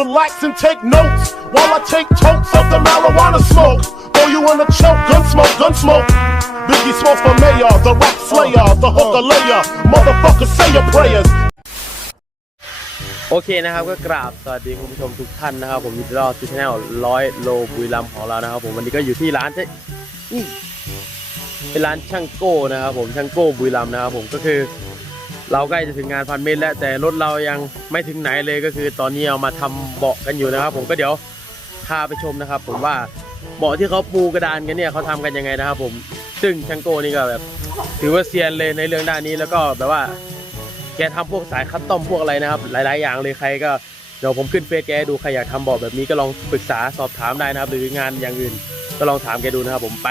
Relax and take notes while I take totes of the marijuana smoke. Throw you in a choke, gun smoke, gun smoke. Biggie Smalls for mayor, the rap slayer, the hooker layer. Motherfucker, say your prayers. โอเคนะครับก็กราบสวัสดีคุณผู้ชมทุกท่านนะครับ ผมยินดีต้อนรับสู่ช anel ร้อยโลบุรีรัมย์ของเรานะครับ ผมวันนี้ก็อยู่ที่ร้านเจ๊นี่เป็นร้านช่างโก้นะครับ ผมช่างโก้บุรีรัมย์นะครับผมก็คือ เราใกล้จะถึงงานพันเมตรแล้วแต่รถเรายังไม่ถึงไหนเลยก็คือ ตอนนี้เอามาทำเบาะกันอยู่นะครับ ผมก็เดี๋ยวพาไปชมนะครับ ผมว่าเบาะที่เขาปูกระดานกันเนี่ยเขาทำกันยังไงนะครับ ผมซึ่งช่างโก้นี่ก็แบบ ถือว่าเซียนเลยในเรื่องด้านนี้แล้วก็แบบว่าแกทำพวกสายคัสตอมพวกอะไรนะครับ หลาย ๆ อย่างเลยใครก็เดี๋ยวผมขึ้นเฟซแกดูใครอยากทำบอร์ดแบบนี้ก็ลองปรึกษาสอบถามได้นะครับ หรืองานอย่างอื่นก็ลองถามแกดูนะครับ ผมไป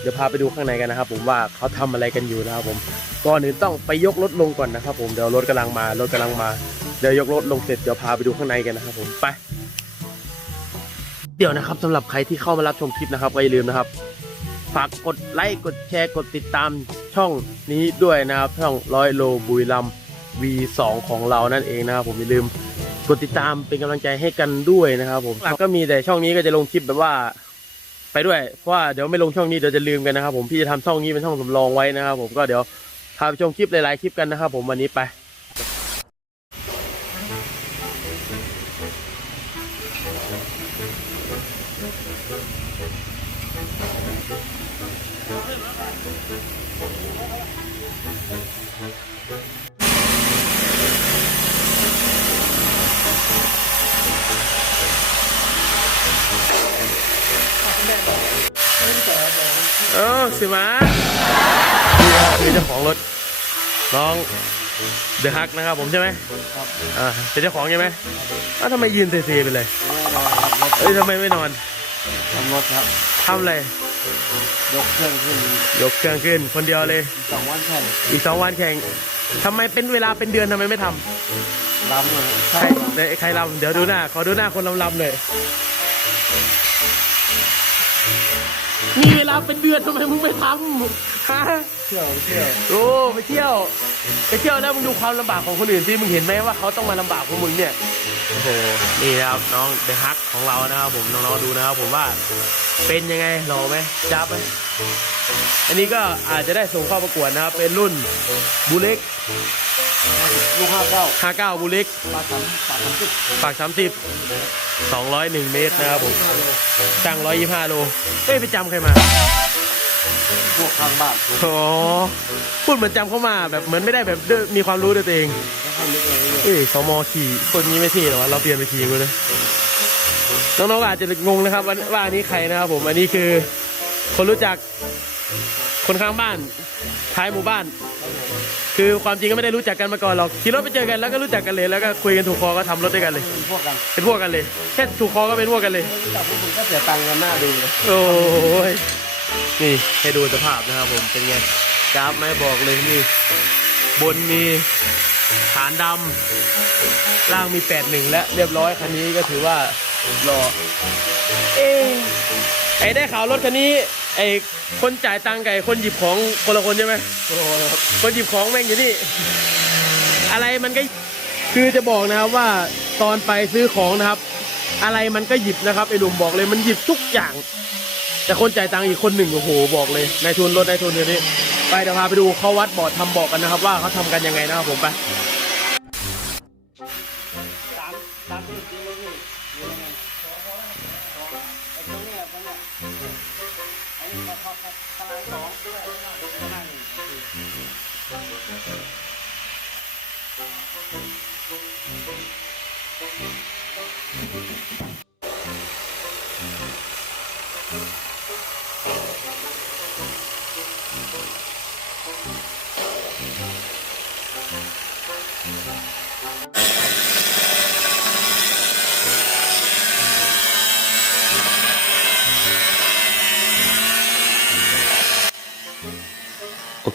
เดี๋ยวพาไปดูข้างในกันนะครับ ผมว่าเขาทำอะไรกันอยู่นะครับผม ก่อนอื่นต้องไปยกรถลงก่อนนะครับ ผมเดี๋ยวรถกำลังมารถกำลังมาเดี๋ยวยกรถลงเสร็จเดี๋ยวพาไปดูข้างในกันนะครับ ผมไป เดี๋ยวนะครับสำหรับใครที่เข้ามารับชมคลิปนะครับก็อย่าลืมนะครับฝากกดไลค์กดแชร์กดติดตามช่องนี้ด้วยนะครับช่องร้อยโลบุรีรัมย์ V2 ของเรานั่นเองนะครับผมอย่าลืมกดติดตามเป็นกำลังใจให้กันด้วยนะครับผมหลักก็มีแต่ช่องนี้ก็จะลงคลิปแบบว่า ไปด้วยเพราะว่าเดี๋ยวไม่ลงช่องนี้เดี๋ยวจะลืมกันนะครับ ผมพี่จะทำช่องนี้เป็นช่องสำรองไว้นะครับ ผมก็เดี๋ยว พาไปชมคลิปหลายๆคลิปกันนะครับผมวันนี้ไปเออสิมานี่ครับคือเจ้าของรถ น้องเดอะฮักนะครับผมใช่ไหมครับอ่าเป็นเจ้าของใช่ไหมอ้าวทำไมยืนเซๆไปเลยไม่นอนครับรถเอ้ยทำไมไม่นอนทำรถครับทำอะไรยกเครื่องขึ้นยกเครื่องขึ้นคนเดียวเลยสองวันแข่งอีกสองวันแข่งทำไมเป็นเวลาเป็นเดือนทำไมไม่ทำล้ำนะใครไหนใครลำเดี๋ยวดูหน้าขอดูหน้าคนลำลำๆหน่อยมีเวลาเป็นเดือนทำไมมึงไม่ทำฮะ เที่ยวเที่ยวโอ้ไปเที่ยว ไปเที่ยวแล้วมึงดูความลำบากของคนอื่นที่มึงเห็นไหมว่าเขาต้องมาลำบากของมึงเนี่ยโอ้โหนี่นะครับน้องเดอะฮักของเรานะครับผมน้องๆดูนะครับผมว่าเป็นยังไงหล่อไหมจับไหมอันนี้ก็อาจจะได้ส่งเข้าประกวดนะครับเป็นรุ่นบูเล็กลูกห้าเก้า59บูเล็กปลาสามปลาสามสิบปาก30 201เมตรนะครับผมจ้าง125โลเอ้ยไปจำใครมา พวกข้างบ้านอ๋อพูดเหมือนจำเขามาแบบเหมือนไม่ได้แบบด้วยมีความรู้ด้วยตัวเองไม่ให้ลึกเลยเอ้ยสมอขี่คนนี้ไม่เท่หรอวะเราเปลี่ยนไปขี่กูเลยน้องๆอาจจะงงนะครับว่าว่าอันนี้ใครนะครับผมอันนี้คือ คนรู้จัก คนข้างบ้าน ท้ายหมู่บ้าน คือความจริงก็ไม่ได้รู้จักกันมาก่อนหรอกขี่รถไปเจอกันแล้วก็รู้จักกันเลยแล้วก็คุยกันถูกคอก็ทำรถด้วยกันเลย เป็นพวกกันเป็นพวกกันเลยแค่ถูกคอก็เป็นพวกกันเลย รู้จักพวกมึงก็เสียตังค์กันหน้าดูเลยโอ้ย นี่ให้ดูสภาพนะครับผมเป็นไงกราฟไม่บอกเลยนี่บนมีฐานดำล่างมีแปดหนึ่งและเรียบร้อยคันนี้ก็ถือว่ารอเอ๊ไอ้ได้ข่าวรถคันนี้ไอ้คนจ่ายตังค์ไอ้คนหยิบของคนละคนใช่ไหมโอ้โหครับคนหยิบของแม่งอยู่นี่ อะไรมันก็คือจะบอกนะครับว่าตอนไปซื้อของนะครับ อะไรมันก็หยิบนะครับไอ้หนุ่มบอกเลยมันหยิบทุกอย่าง แต่คนจ่ายตังค์อีกคนหนึ่งโอ้โหบอกเลยนายทุนรถนายทุนเดี๋ยวนี้ไปเดี๋ยวพาไปดูเขาวัดบอร์ดทำบอกกันนะครับ ว่าเขาทำกันยังไงนะครับผมไป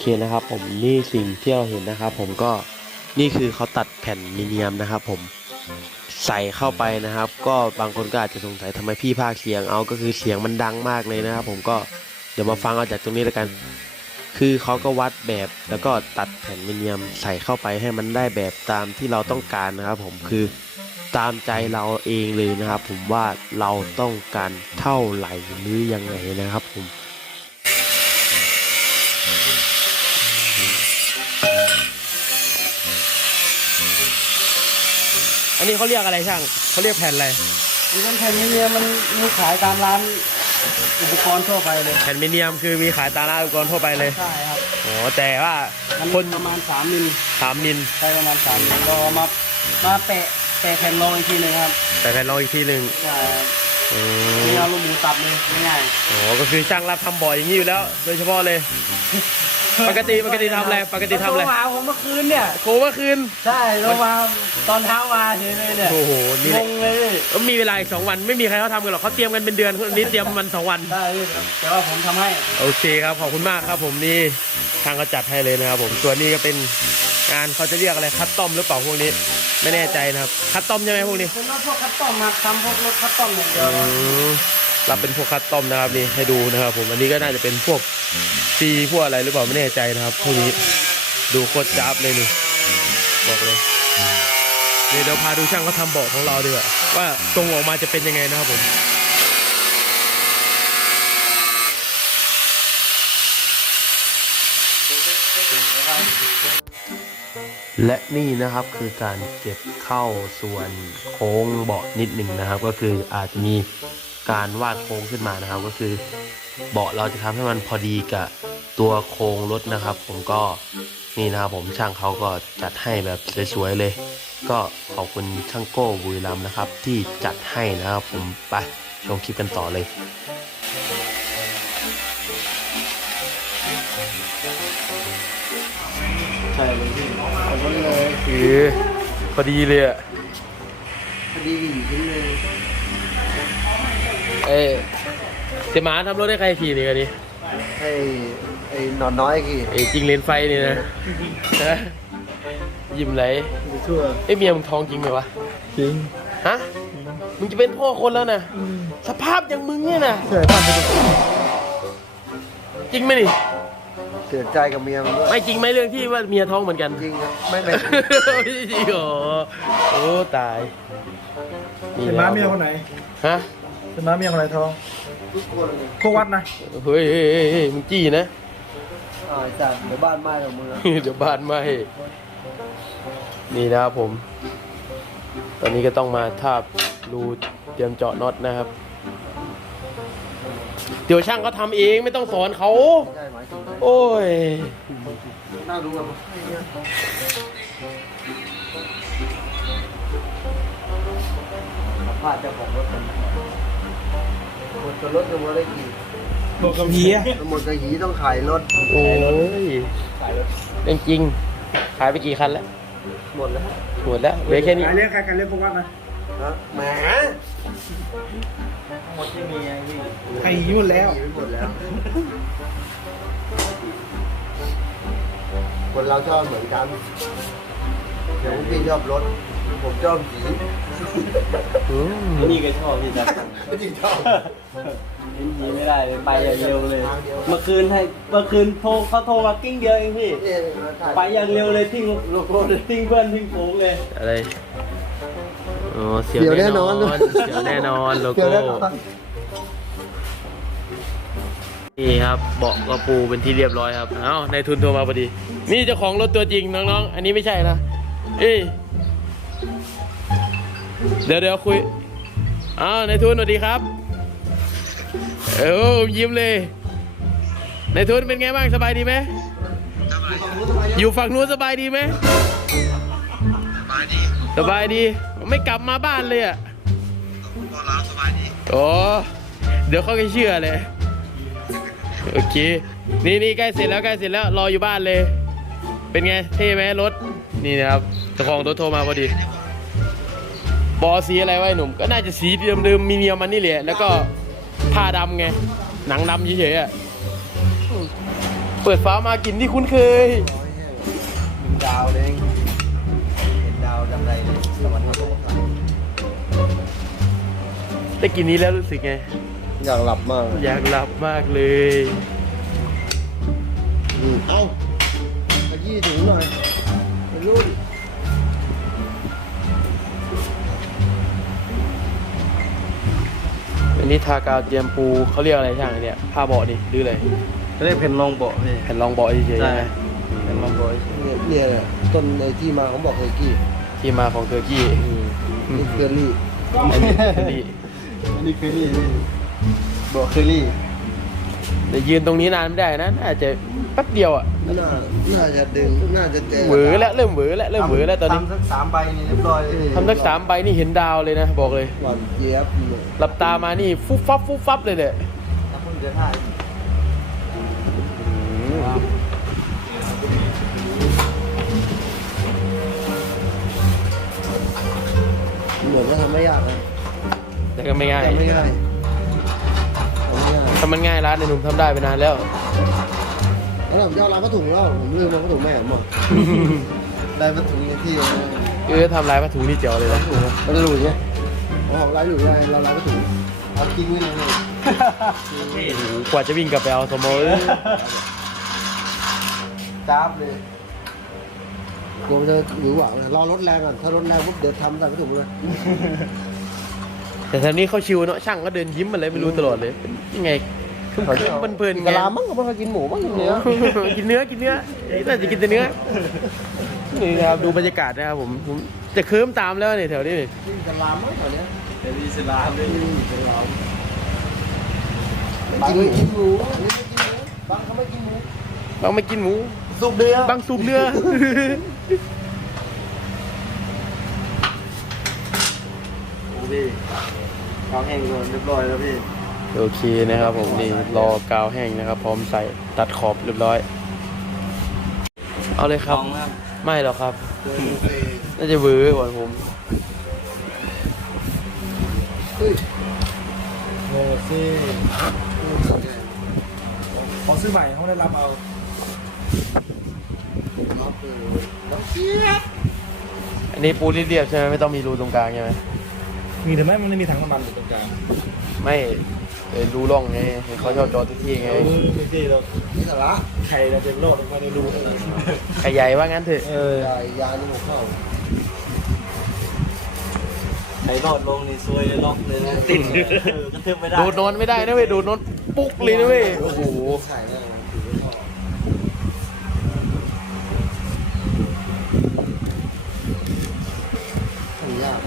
เคนะครับผมนี่สิ่งที่เราเห็นนะครับ ผมก็นี่คือเขาตัดแผ่นมิเนียมนะครับ ผมใส่เข้าไปนะครับ ก็บางคนก็อาจจะสงสัยทำไมพี่ภาคเสียงเอาก็คือเสียงมันดังมากเลยนะครับ ผมก็เดี๋ยวมาฟังเอาจากตรงนี้แล้วกัน คือเขาก็วัดแบบแล้วก็ตัดแผ่นมิเนียมใส่เข้าไปให้มันได้แบบตามที่เราต้องการนะครับ ผมคือตามใจเราเองเลยนะครับ ผมว่าเราต้องการเท่าไหร่หรือยังไงนะครับ ผม นนี้เขาเรียกอะไรช่างเขาเรียกแผ่นอะไรมีคนแผ่นนี้เนี่ยมันมีขายตามร้านอุปกรณ์ทั่วไปเลยแผ่นมิเนียมคือมีขายตามร้านอุปกรณ์ทั่วไปเลยใช่ครับโอ้แต่ว่ามันคนประมาณ3มิลสามมิลใช้ประมาณ3มิลเราเอามามาแปะแปะแผ่นรองอีกทีหนึงครับแต่แผ่นรองอีกทีหนึ่งใช่ครับอืนี่มเอาลูกหมูตับเลยง่ายโอ้ก็คือช่างรับทำบ่อยอย่างนี้อยู่แล้ว โดยเฉพาะเลย ปกติปกติทำอะไรปกติทำอะไรโทรมาผมเมื่อคืนเนี่ยโคเมื่อคืน ใช่โทรมาตอนเช้ามาเฉยเลยเนี่ยโอ้โหนี่งงเลยก็มีเวลาอีกสองวันไม่มีใครเขาทำกันหรอกเขาเตรียมกันเป็นเดือนคนนี้เตรียมมันสองวัน ได้พี่แต่ว่าผมทำให้ โอเคครับขอบคุณมากครับผมนี่ทางเขาจัดให้เลยนะครับผมส่วนนี้ก็เป็นงานเขาจะเรียกอะไรคัสตอมหรือเปล่าพวกนี้ ไม่แน่ใจนะครับคัสตอมใช่ไหมพวกนี้เป็นรถพวกคัสตอมมาทำพวกรถคัสตอมอย่างเดียวอืมรับเป็นพวกคัสตอมนะครับนี่ให้ดูนะครับผมอันนี้ก็น่าจะเป็นพวก ซีพวกอะไรหรือเปล่าไม่แน่ใจนะครับพวกนี้ดูโคตรจับเลยนี่บอกเลยเดี๋ยวพาดูช่างเขาทำเบาะของเราดีกว่าว่าตรงออกมาจะเป็นยังไงนะครับผมและนี่นะครับคือการเก็บเข้าส่วนโค้งเบาะนิดหนึ่งนะครับ ก็คืออาจจะมีการวาดโค้งขึ้นมานะครับ ก็คือ เบาะเราจะทำให้มันพอดีกับตัวโค้งรถนะครับ ผมก็นี่นะครับผมช่างเขาก็จัดให้แบบสวยๆเลย ก็ขอบคุณช่างโก้บุรีรัมย์นะครับ ที่จัดให้นะครับผมไปชมคลิปกันต่อเลยใช่เลยพี่เอารถเลยคือพอดีเลยอะพอดีอยู่ที่เลยเอ้ยเสียหมาทำรถให้ใครขี่นี่กันนี่ไอ้ไอ้นอนน้อยกี่ไอ้จริงเลนไฟนี่นะฮะยิ้มไหลชั่วไอ้ยเมียมึงท้องจริงไหมวะจริงฮะมึงจะเป็นพ่อคนแล้วนะสภาพอย่างมึงเนี่ยนะเสียความเป็นจริงไหมนี่เสียใจกับเมียมันด้วยไม่จริงไหมเรื่องที่ว่าเมียท้องเหมือนกันจริงครับไม่ไม่ไม่จริงเหรอโอ้ตายเป็นม้าเมียคนไหนฮะเป็นม้าเมียคนไหนท้อง ทุกคนเลยพวกวัดนะเฮ้ยเฮ้ยเฮ้ยเฮ้ยมึงจี้นะ อ่าจากเดี๋ยวบ้านไหม้กับมือเดี๋ยวบ้านไหมนี่นะครับผม ตอนนี้ก็ต้องมาทาบรูเตรียมเจาะน็อตนะครับ เดี๋ยวช่างเขาทำเองไม่ต้องสอนเขา ใช่ไหมายถึงไหมโอ้ย น่ารู้กับพลาดเจ้าของรถกันหม ดกับรถกับรถได้กี่บอกกับเฮียหมดกับหีต้องขายรถโอ้ยขายรถเป็นจริง ขายไปกี่คันแล้ว หมดแล้วหมดแล้วเหลือแค่นี้ใครเรียกใครใครเรียกพวกวัดนะฮะแหมหมดที่มีไงพี่ใครยุ่นแล้วหีไปหมดแล้ว คนเราชอบเหมือนกันเดี๋ยวพี่ชอบรถ ผมชอบหีอืมนี่ก็ชอบที่จะจริงชอบเห็นยีไม่ได้เลยไปอย่างเร็วเลย เมื่อคืนให้เมื่อคืนโทรเขาโทรมากิ้งเดียวเองพี่เนี่ยมาถ่ายไปอย่างเร็วเลยทิ้งโลโก้เลยทิ้งเพื่อนทิ้งฝูงเลย อะไรอ๋อเสียวแน่นอนเสียวแน่นอนโลเดี๋ยวโก้แน่นอนนี่ครับเบาะกระปูเป็นที่เรียบร้อยครับ เอ้าในายทุนโทรมาพอดี นี่เจ้าของรถตัวจริงน้องๆ อันนี้ไม่ใช่นะ เอ้ย เดี๋ยวเดี๋ยวคุยอ้าวนายทุนสวัสดีครับเออยิ้มเลยนายทุนเป็นไงบ้างสบายดีไหมอยู่ฝั่งนู้นสบายดีไหมสบายดีไม่กลับมาบ้านเลยอะโอ้เดี๋ยวเขาก็เชื่อเลยโอเค นี่นี่ใกล้เสร็จแล้วใกล้เสร็จแล้วรออยู่บ้านเลย เป็นไงเท่ไหมรถ นี่นะครับเจ้าของรถโทรมาพอดี บอสีอะไรไวะไอ้หนุ่ม ก็น่าจะสีเดิมๆมีเนียมมันนี่แหละแล้วก็ผ้าดำไง หนังดำเฉยๆอะเปิดฟ้ามากินที่คุ้นเคย มึงดาวเลยเห็นดาวดำไรเลยสวัสดีครับได้กินนี้แล้วรู้สึกไง อยากหลับมากอยากหลับมากเลยเอ้าขยี้ถึงหน่อยเป็นรุ่น อันนี้ทากาวเจียมปูเขาเรียกอะไรช่างอันเนี่ยผ้าเบาะนี่หรืออะไรเรียกเพนรองเบาะพี่แผ่นรองเบาะเฉยๆใช่ใช่ไหมเพนรองเบาะเนี่ยเนี่ยแหละต้นในที่มาของบอกเคยกี้ที่มาของเทอร์กี้นี่เคอรี่อันนี้อันนี้อันนี้เคอรี่พี่เบาะเคอรี่ แต่ยืนตรงนี้นานไม่ได้นะน่าจะแป๊บเดียวอะน่าน่าจะดึงน่าจะเจอเหวอแล้วเริ่มเหวอแล้วเริ่มเหวอแล้วตอนนี้ทำสักสามใบนี่เรียบร้อยเลยทำสักสามใบนี่เห็นดาวเลยนะบอกเลยหวานเจี๊ยบเลยหลับตามานี่ฟุบฟับฟุบฟับเลยเนี่ยถ้าเพิ่งจะถ่ายเหมือนก็ทำไม่ยากนะแต่ก็ไม่ง่ายทำไม่ง่าย ทำไม่ง่ายถ้ามันง่ายร้านในหนุ่มทำได้ไปนานแล้ว แล้วผมจะเอาล้างผ้าถุงแล้วผมลืมเอาผ้าถุงแม่ผมหมดได้มาถึงในที่แล้วนะเออทำลายผ้าถุงนี่เจ๋วเลยนะมันจะหลุดไงเอาของร้านหลุดได้เราล้างผ้าถุงเอาทิ้งไว้เลย กว่าจะวิ่งกลับไปเอาสมอเออจ้าบเลยกลัวมันจะหรือหวังนะรอรถแรงก่อนถ้ารถแรงปุ๊บเดี๋ยวทำใส่ผ้าถุงเลย แต่ทางนี้เขาชิวเนาะช่างก็เดินยิ้มอะไรไม่รู้ตลอดเลยเป็นยังไงคึมๆเพลินๆกะไงลามั้งก็มันก็กินหมูบ้างกินเนื้อกินเนื้อกินเนื้อน่าจะกินแต่เนื้อนี่นะครับดูบรรยากาศนะครับผมผมจะเคิมตามแล้วเนี่ยแถวนี้นี่กะลามั้งแถวเนี้ยเดี๋ยวมีสลามเลยไม่กินหมูอันนี้ไม่กินหมูบางเขาไม่กินหมูบางไม่กินหมูสุกเนื้อบางสูบเนื้อพี่ ท้อแห้งก่อนเรียบร้อยแล้วพี่โอเคนะครับผมนี่รอกาวแห้งนะครับ พร้อมใส่ตัดขอบเรียบร้อย เอาเลยครับ ไม่หรอกครับ น่าจะเวอร์กว่าผมเฮ้ยโอ้ซีขอซื้อใหม่เขาได้รับเอาอันนี้ปูเรียบๆใช่ไหมไม่ต้องมีรูตรงกลางใช่ไหม มีแต่ไม่มันไม่มีถังน้ำมันอยู่ตรงกลางไม่เออรูร่องไงเห็นเขาชอบจอดทุกที่ไงเออไม่ใช่เรานี่สาระไข่เราเต็มโลกไม่ได้รู้นะขยายว่างั้นเถอะเออยายยานี่ผมเข้าไอ้รอดลงนี่ซวยเลยล็อกเลยนะติดเออกระเทือบไม่ได้โดดนอนไม่ได้นะเว้ยโดดนอนปุ๊กเลยนะเว้ยโอ้โห ขายได้ถือไม่เข้าทำยาก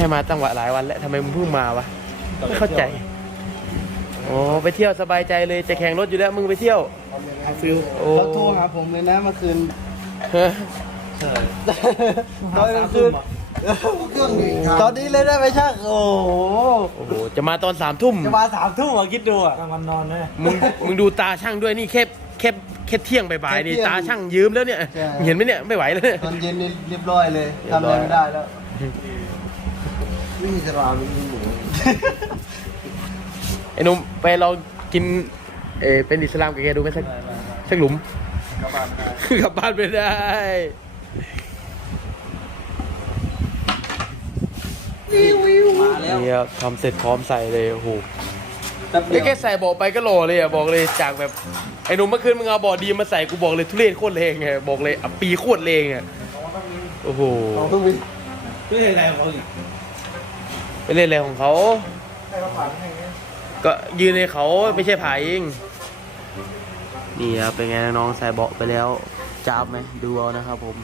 ให้มาตั้งหวะหลายวันแล้วทำไมมึงเพิ่งมาวะไม่เข้าใจโอ้ไปเที่ยวสบายใจเลยจะแข่งรถอยู่แล้วมึงไปเที่ยวเอาฟิลโอ้ เขาโทรหาผมเลยนะเมื่อคืนฮะใช่ตอนกลางคืนเครื่องหนึ่งคตรัอบนนี้เลยได้ไหมช่างโอ้โหโอ้โหจะมาตอนสามทุ่ม จะมาสามทุ่มอะคิดดูอะ กลางวันนอนนะมึงมึงดูตาช่างด้วยนี่แค่แค่แค่เที่ยงบ่ายๆนี่แค่เที่ยงตาช่างยืมแล้วเนี่ย ใช่ เห็นไหมเนี่ยไม่ไหวแล้วเนี่ย ตอนเย็นนี่เรียบร้อยเลยทำอะไรไม่ได้แล้ว ไม่มีสรามไม่มีหมูไอ้หนุ่มไปลองกินเออเป็นอิสลามกับแกดูไหมสักสักหลุมกลับบ้านไม่ได้มาแล้วนี่ครับทำเสร็จพร้อมใส่เลยโอ้โหแป๊บเดีไอ้ยวแค่ใส่เบาะไปก็หล่อเลยอะบอกเลยจากแบบไอ้หนุ่มเมื่อคืนมึงเอาเบาะดีมาใส่กูบอกเลยทุเรศโคตรเลงไงบอกเลยอะปีโคตรเลงอะโอ้โห เอาเครื่องบินไม่ใช่อะไรของเขาอีกไป เล่นอะไรของเขาให้เขาผ่านให้เนี่ยก็ยืนในเขาไม่ใช่ผายเองนี่ครับเป็นไงน้องๆใส่เบาะไปแล้วจ้าบไหมดูเอานะครับผม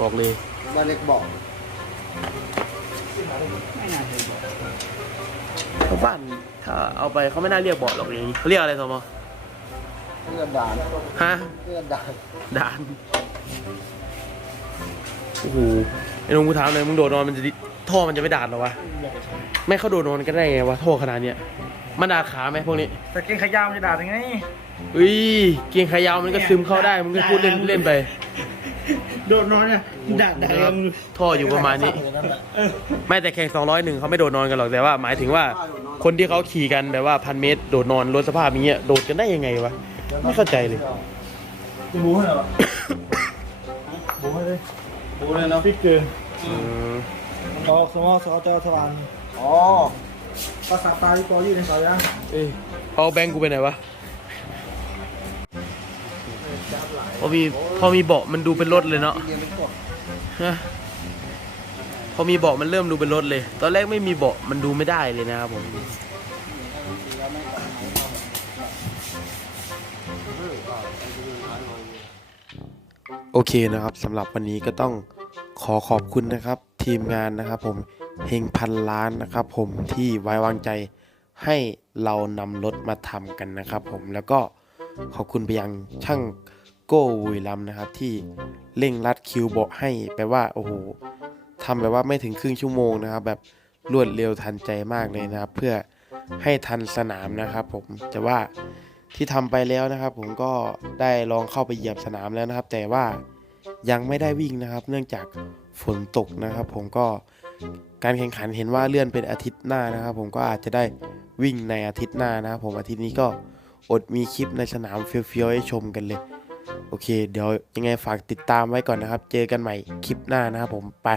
บอกเลยบ้านเล็กบอกชาวบ้านถ้าเอาไปเขาไม่น่าเรียกเบาะหรอกอย่างนี้เขาเรียกอะไรสมอเพื่อนด่านฮะเพื่อนด่านด่านโอ้โหไอ้นุ่มกูถามหน่อยมึงโดดนอนมันจะดิ ท่อมันจะไม่ด่านเหรอวะ ไม่เขาโดดนอนกันได้ไงวะท่อขนาดเนี้ย มันด่าขาไหมพวกนี้แต่เก่งขยาวมันจะด่ายังไงอุ้ยเกียงขายาวมันก็ซึมเข้าได้มึงก็พูดเล่นเล่นไปโดดนอนเนี่ยด่าด่านะครับท่ออยู่ประมาณนี้ ไม่แต่แข่ง201เขาไม่โดดนอนกันหรอกแต่ว่า หมายถึงว่าคนที่เขาขี่กันแบบว่าพันเมตร โดดนอนรถสภาพอย่างเงี้ยโดดกันได้ยังไงวะไม่เข้าใจเลย จะบูให้เหรอบูให้เลยบูเลยเนาะพริกเกลืออืม ออกสมอสอจอสวรรค์อ๋อภาษาตาที่ปออยู่ในสายยังเอ้ยเอาแบงค์กูไปไหนวะพอมีพอมีเบาะมันดูเป็นรถเลยเนาะเรียนไม่พวกฮะพอมีเบาะมันเริ่มดูเป็นรถเลย ตอนแรกไม่มีเบาะมันดูไม่ได้เลยนะครับผมโอเคนะครับสำหรับวันนี้ก็ต้องขอขอบคุณนะครับ ทีมงานนะครับผมเฮงพันล้านนะครับผมที่ไว้วางใจให้เรานำรถมาทำกันนะครับผมแล้วก็ขอบคุณไปยังช่างโก้วุยลำนะครับ ที่เร่งรัดคิวเบาะให้แปลว่าโอ้โหทำแบบว่าไม่ถึงครึ่งชั่วโมงนะครับ แบบรวดเร็วทันใจมากเลยนะครับ เพื่อให้ทันสนามนะครับ ผมจะว่าที่ทำไปแล้วนะครับ ผมก็ได้ลองเข้าไปเหยียบสนามแล้วนะครับ แต่ว่ายังไม่ได้วิ่งนะครับ เนื่องจาก ฝนตกนะครับ ผมก็การแข่งขันเห็นว่าเลื่อนเป็นอาทิตย์หน้านะครับ ผมก็อาจจะได้วิ่งในอาทิตย์หน้านะครับ ผมอาทิตย์นี้ก็อดมีคลิปในสนามเฟี้ยวๆให้ชมกันเลย โอเค เดี๋ยวยังไงฝากติดตามไว้ก่อนนะครับ เจอกันใหม่คลิปหน้านะครับผมไป